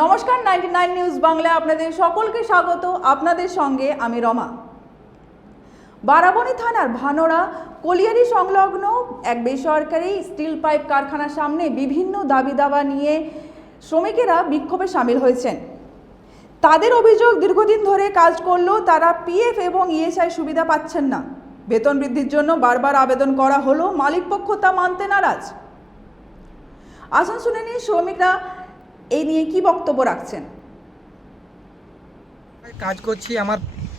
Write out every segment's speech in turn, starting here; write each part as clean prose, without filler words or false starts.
নমস্কার, 99 নিউজ বাংলায় আপনাদের সকলকে স্বাগত। আপনাদের সঙ্গে আমি রমা। বারাবণী থানার ভানোরা কলিয়ারি সংলগ্ন এক বেসরকারি স্টিল পাইপ কারখানার সামনে বিভিন্ন দাবি দাবা নিয়ে শ্রমিকেরা বিক্ষোভে সামিল হয়েছেন। তাদের অভিযোগ, দীর্ঘদিন ধরে কাজ করলেও তারা পিএফ এবং ইএসআই সুবিধা পাচ্ছেন না। বেতন বৃদ্ধির জন্য বারবার আবেদন করা হলো, মালিকপক্ষ তা মানতে নারাজ। আসুন শুনে নিন শ্রমিকরা এই নিয়ে কি বক্তব্য রাখছেন। কাজ করছি, আমার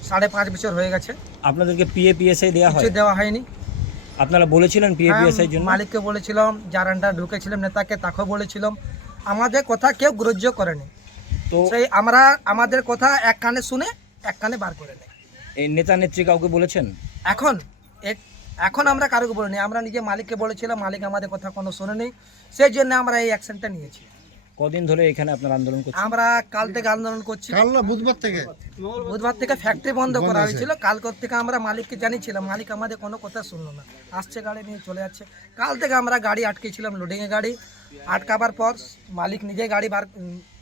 5.5 বছর হয়ে গেছে। আপনাদেরকে পিএফ ইএসআই দেওয়া হয়? কিছু দেওয়া হয়নি। আপনারা বলেছিলেন পিএফ ইএসআই জন্য? মালিককে বলেছিলাম, যার আন্ডার ঢুকেছিলাম নেতাকে, তাকেও বলেছিলাম। আমাদের কথা কেউ গ্রাহ্য করেনি। তো সেই আমরা আমাদের কথা এক কানে শুনে এক কানে বার করে নেই। এই নেতা নেত্রী কাউকে বলেছেন? এখন আমরা কারোকে বলিনি। আমরা নিজে মালিককে বলেছিলাম, মালিক আমাদের কথা কোনো শোনেনি। সেই জন্য আমরা এই অ্যাকশনটা নিয়েছি। কদিন ধরে এখানে আপনারা আন্দোলন করছেন? আমরা কাল থেকে আন্দোলন করছি। বুধবার থেকে ফ্যাক্টরি বন্ধ করা হয়েছিল। কাল থেকে আমরা মালিককে জানিয়েছিলাম, মালিক আমাদের কোনো কথা শুনলো না। আসছে গাড়ি নিয়ে চলে যাচ্ছে। কাল থেকে আমরা গাড়ি আটকেছিলাম, লোডিংয়ে গাড়ি আটকাবার পর মালিক নিজে গাড়ি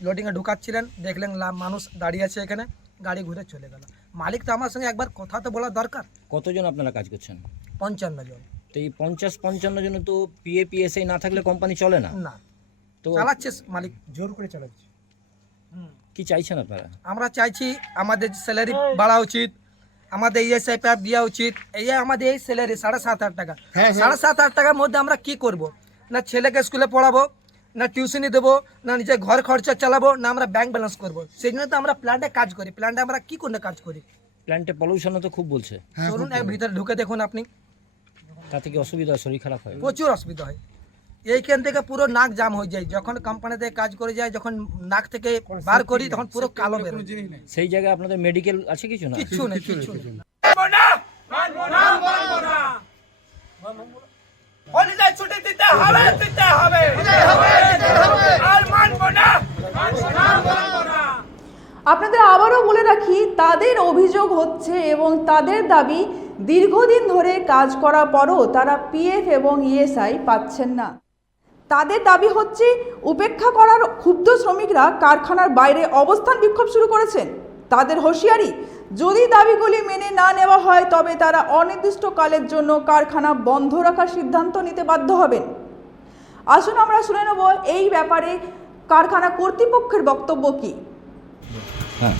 লোডিংয়ে ঢুকাচ্ছিলেন। দেখলেন মানুষ দাঁড়িয়ে আছে এখানে, গাড়ি ঘুরে চলে গেল। মালিক তো আমার সঙ্গে একবার কথা তো বলা দরকার। কতজন আপনারা কাজ করছেন? 55 জন। তো এই 50-55 জন তো পিএফ ইএসআই না থাকলে কোম্পানি চলে না? না, তো চালাচ্ছে মালিক, জোর করে চালাচ্ছে। কি চাইছেন আপনারা? আমরা চাইছি আমাদের স্যালারি বাড়া উচিত, আমাদের ইএসআই প্যাপ দেওয়া উচিত। এই আমাদের এই স্যালারি 7,500 টাকা। 7,500 টাকার মধ্যে আমরা কি করব? না ছেলেকে স্কুলে পড়াবো, না টিউশনি দেবো, না নিজের ঘর খরচা চালাবো, না আমরা ব্যাংক ব্যালেন্স করবো। সেই জন্য তো আমরা প্ল্যান্টে কাজ করি। প্ল্যান্টে আমরা কি করে কাজ করি? প্ল্যান্টে পলিউশনও তো খুব বলছে। ধরুন ভিতরে ঢুকে দেখুন আপনি, তাতে কি অসুবিধা হয়? শরীর খারাপ হয়? প্রচুর অসুবিধা হয়। এইখান থেকে পুরো নাক জাম হয়ে যায়। যখন কোম্পানিতে কাজ করে যায়, যখন নাক থেকে বার করি তখন পুরো কালো বের হয়। সেই জায়গায় আপনাদের মেডিকেল আছে কিছু না? কিচ্ছু নেই, কিচ্ছু নেই। আপনাদের আবারও বলে রাখি, তাদের অভিযোগ হচ্ছে এবং তাদের দাবি, দীর্ঘদিন ধরে কাজ করার পরও তারা পিএফ এবং ইএসআই পাচ্ছেন না। তাদের দাবি হচ্ছে, উপেক্ষা করার ক্ষুব্ধ শ্রমিকরা কারখানার বাইরে অবস্থান বিক্ষোভ শুরু করেছেন। তাদের হুঁশিয়ারি, যদি দাবিগুলি মেনে না নেওয়া হয় তবে তারা অনির্দিষ্টকালের জন্য কারখানা বন্ধ রাখার সিদ্ধান্ত নিতে বাধ্য হবেন। আসুন আমরা শুনে নেব এই ব্যাপারে কারখানা কর্তৃপক্ষের বক্তব্য কী। হ্যাঁ,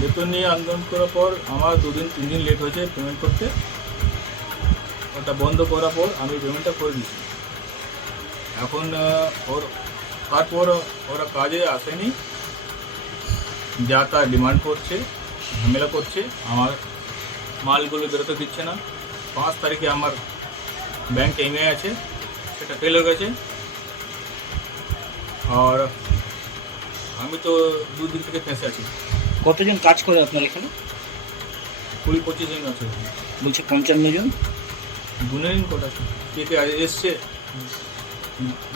বেতন নিয়ে আন্দোলন করার পর আমার 2-3 দিন লেট হয়েছে পেমেন্ট করতে। ওটা বন্ধ করার পর আমি পেমেন্টটা করে দিয়েছি। এখন তারপর ওরা কাজে আসেনি, যা তা ডিমান্ড করছে, ঝামেলা করছে, আমার মালগুলো বেরোতে দিচ্ছে না। 5 তারিখে আমার ব্যাংক ইমেল আছে, সেটা ফেল হয়ে গেছে। আর আমি তো 2 দিন থেকে ফেঁসে আছি। কতজন কাজ করে আপনার এখানে? 20-25 জন আছে। বলছে 55 জন। গুণেন কোটা আছে, কে কে এসছে,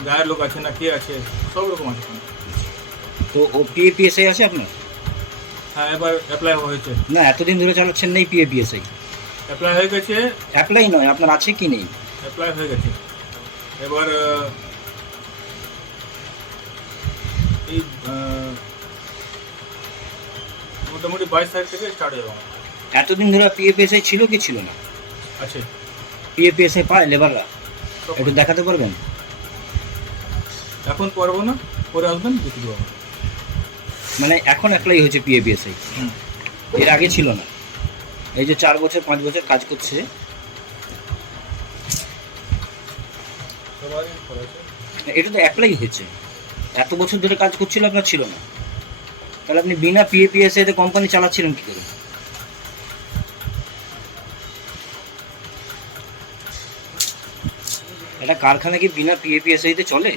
গায়ের লোক আছে না কে আছে, সব রকম আছে। তো ও পিএফ ইএসআই আছে আপনার? হ্যাঁ, এবার অ্যাপ্লাই হয়েছে। না, এতদিন ধরে চালাচ্ছেন নেই পিএফ ইএসআই? অ্যাপ্লাই হয়ে গেছে। অ্যাপ্লাই নয়, আপনার আছে কি নেই? অ্যাপ্লাই হয়ে গেছে। এবার এই মোটামুটি 22 তারিখ থেকে স্টার্ট হয়ে যাবে। এতদিন ধরে পিএফ ইএসআই ছিল কি ছিল না? আছে। পিএফ ইএসআই পায় লেবাররা? একটু দেখাতে পারবেন? এখন পারবো না, পরে আসবেন দেখে দেবো। মানে এখন অ্যাপ্লাই হয়েছে পিএফ ইএসআই, এর আগে ছিল না? এই যে 4 বছর 5 বছর কাজ করছে, এটা তো অ্যাপ্লাই হয়েছে। এত বছর ধরে কাজ করছিল, আপনার ছিল না? তাহলে আপনি বিনা পিএফ ইএসআই তে কোম্পানি চালাচ্ছিলেন কি করে? একটা কারখানা কি বিনা পিএফ ইএসআই তে চলে?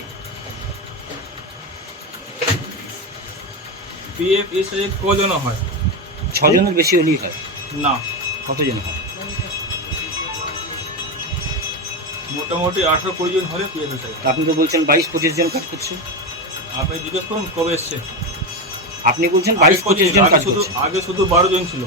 পিএফ এসে কজন হয়? 6 জনের বেশি হলেই হয় না। কতজন হয়? মোটামুটি 18-20 জন হলে পিএফ এসে। আপনি তো বলছেন 22-25 জন কাজ করছে। আপনি জিজ্ঞেস করুন কবে এসছে। আপনি বলছেন 22-25 জন কাজ করছে। আগে শুধু 12 জন ছিল।